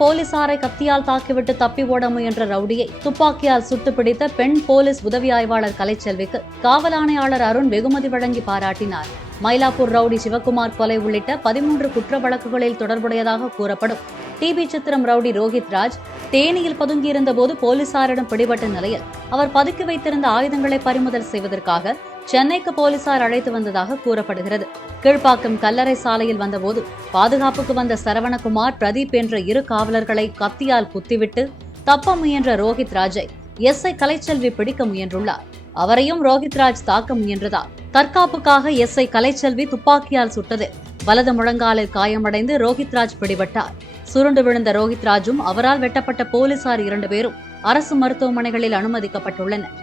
போலீசாரை கத்தியால் தாக்கிவிட்டு தப்பி ஓட முயன்ற ரவுடியை துப்பாக்கியால் சுட்டு பிடித்த பெண் போலீஸ் உதவி ஆய்வாளர் கலைச்செல்விக்கு காவல் ஆணையாளர் அருண் வெகுமதி வழங்கி பாராட்டினார். மயிலாப்பூர் ரவுடி சிவகுமார் கொலை உள்ளிட்ட 13 குற்ற வழக்குகளில் தொடர்புடையதாக கூறப்படும் டிபி சித்திரம் ரவுடி ரோஹித் ராஜ் தேனியில் பதுங்கியிருந்த போது போலீசாரிடம் பிடிபட்ட நிலையில் அவர் பதுக்கி வைத்திருந்த ஆயுதங்களை பறிமுதல் செய்வதற்காக சென்னைக்கு போலீசார் அழைத்து வந்ததாக கூறப்படுகிறது. கீழ்ப்பாக்கம் கல்லறை சாலையில் வந்தபோது பாதுகாப்புக்கு வந்த சரவணகுமார், பிரதீப் என்ற 2 காவலர்களை கத்தியால் குத்திவிட்டு தப்ப முயன்ற ரோஹித் ராஜை எஸ்ஐ கலைச்செல்வி பிடிக்க முயன்றுள்ளார். அவரையும் ரோஹித் ராஜ் தாக்க முயன்றதால் தற்காப்புக்காக எஸ்ஐ கலைச்செல்வி துப்பாக்கியால் சுட்டது வலது முழங்காலில் காயமடைந்து ரோஹித் ராஜ் பிடிபட்டார். சுருண்டு விழுந்த ரோஹித் ராஜும் அவரால் வெட்டப்பட்ட போலீசார் 2 பேரும் அரசு மருத்துவமனைகளில் அனுமதிக்கப்பட்டுள்ளனர்.